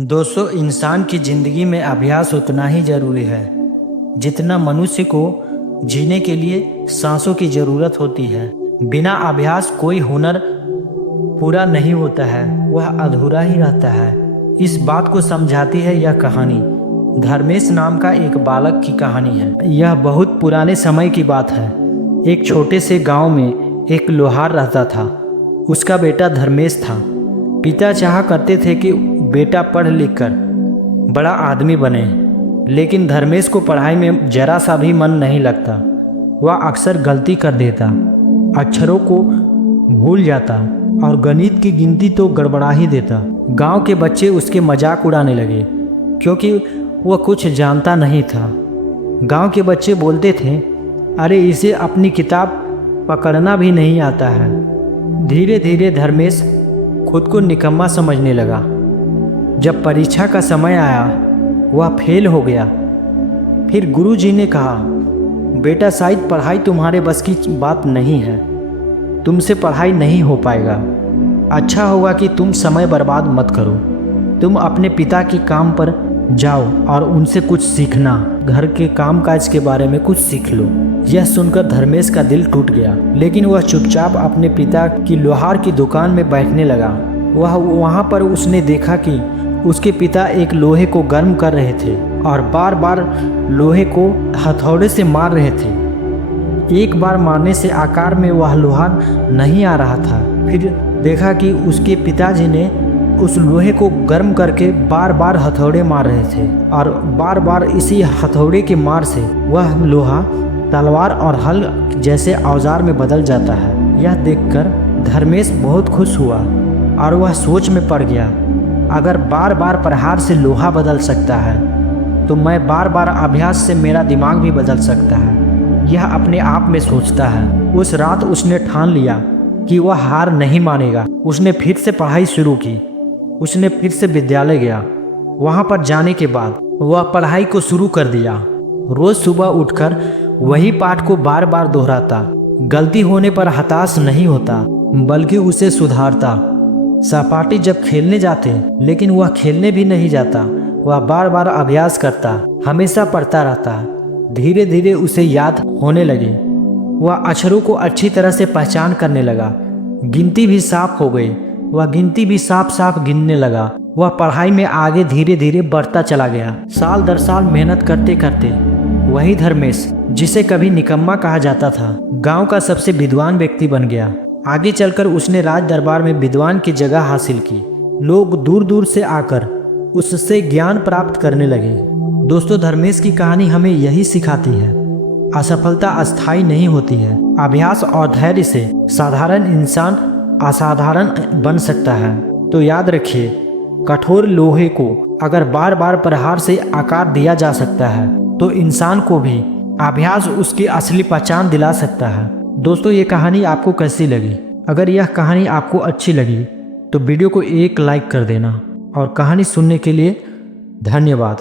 दोस्तों, इंसान की ज़िंदगी में अभ्यास उतना ही ज़रूरी है जितना मनुष्य को जीने के लिए सांसों की ज़रूरत होती है। बिना अभ्यास कोई हुनर पूरा नहीं होता है, वह अधूरा ही रहता है। इस बात को समझाती है यह कहानी। धर्मेश नाम का एक बालक की कहानी है। यह बहुत पुराने समय की बात है। एक छोटे से गांव में एक लोहार रहता था। उसका बेटा धर्मेश था। पिता चाहा करते थे कि बेटा पढ़ लिख कर बड़ा आदमी बने, लेकिन धर्मेश को पढ़ाई में जरा सा भी मन नहीं लगता। वह अक्सर गलती कर देता, अक्षरों को भूल जाता और गणित की गिनती तो गड़बड़ा ही देता। गांव के बच्चे उसके मजाक उड़ाने लगे क्योंकि वह कुछ जानता नहीं था। गांव के बच्चे बोलते थे, अरे इसे अपनी किताब पकड़ना भी नहीं आता है। धीरे धीरे धर्मेश खुद को निकम्मा समझने लगा। जब परीक्षा का समय आया, वह फेल हो गया। फिर गुरुजी ने कहा, बेटा शायद पढ़ाई तुम्हारे बस की बात नहीं है, तुमसे पढ़ाई नहीं हो पाएगा। अच्छा होगा कि तुम समय बर्बाद मत करो, तुम अपने पिता के काम पर जाओ और उनसे कुछ सीखना, घर के कामकाज के बारे में कुछ सीख लो। यह सुनकर धर्मेश का दिल टूट गया, लेकिन वह चुपचाप अपने पिता की लोहार की दुकान में बैठने लगा। वहाँ पर उसने देखा कि उसके पिता एक लोहे को गर्म कर रहे थे और बार बार लोहे को हथौड़े से मार रहे थे। एक बार मारने से आकार में वह लोहा नहीं आ रहा था। फिर देखा कि उसके पिताजी ने उस लोहे को गर्म करके बार बार हथौड़े मार रहे थे और बार बार इसी हथौड़े के मार से वह लोहा तलवार और हल जैसे औजार में बदल जाता है। यह देखकर धर्मेश बहुत खुश हुआ और वह सोच में पड़ गया, अगर बार बार प्रहार से लोहा बदल सकता है तो मैं बार बार अभ्यास से मेरा दिमाग भी बदल सकता है। यह अपने आप में सोचता है। उस रात उसने ठान लिया कि वह हार नहीं मानेगा। उसने फिर से पढ़ाई शुरू की। उसने फिर से विद्यालय गया। वहाँ पर जाने के बाद वह पढ़ाई को शुरू कर दिया। रोज सुबह उठकर वही पाठ को बार बार दोहराता। गलती होने पर हताश नहीं होता, बल्कि उसे सुधारता। सहपाठी जब खेलने जाते, लेकिन वह खेलने भी नहीं जाता। वह बार बार अभ्यास करता, हमेशा पढ़ता रहता। धीरे धीरे उसे याद होने लगे। वह अक्षरों को अच्छी तरह से पहचान करने लगा। गिनती भी साफ हो गई। वह गिनती भी साफ साफ गिनने लगा। वह पढ़ाई में आगे धीरे धीरे बढ़ता चला गया। साल दर साल मेहनत करते करते वही धर्मेश, जिसे कभी निकम्मा कहा जाता था, गांव का सबसे विद्वान व्यक्ति बन गया। आगे चलकर उसने राज दरबार में विद्वान की जगह हासिल की। लोग दूर दूर से आकर उससे ज्ञान प्राप्त करने लगे। दोस्तों, धर्मेश की कहानी हमें यही सिखाती है, असफलता अस्थायी नहीं होती है। अभ्यास और धैर्य से साधारण इंसान असाधारण बन सकता है। तो याद रखिए, कठोर लोहे को अगर बार बार प्रहार से आकार दिया जा सकता है तो इंसान को भी अभ्यास उसकी असली पहचान दिला सकता है। दोस्तों, ये कहानी आपको कैसी लगी? अगर यह कहानी आपको अच्छी लगी तो वीडियो को एक लाइक कर देना और कहानी सुनने के लिए धन्यवाद।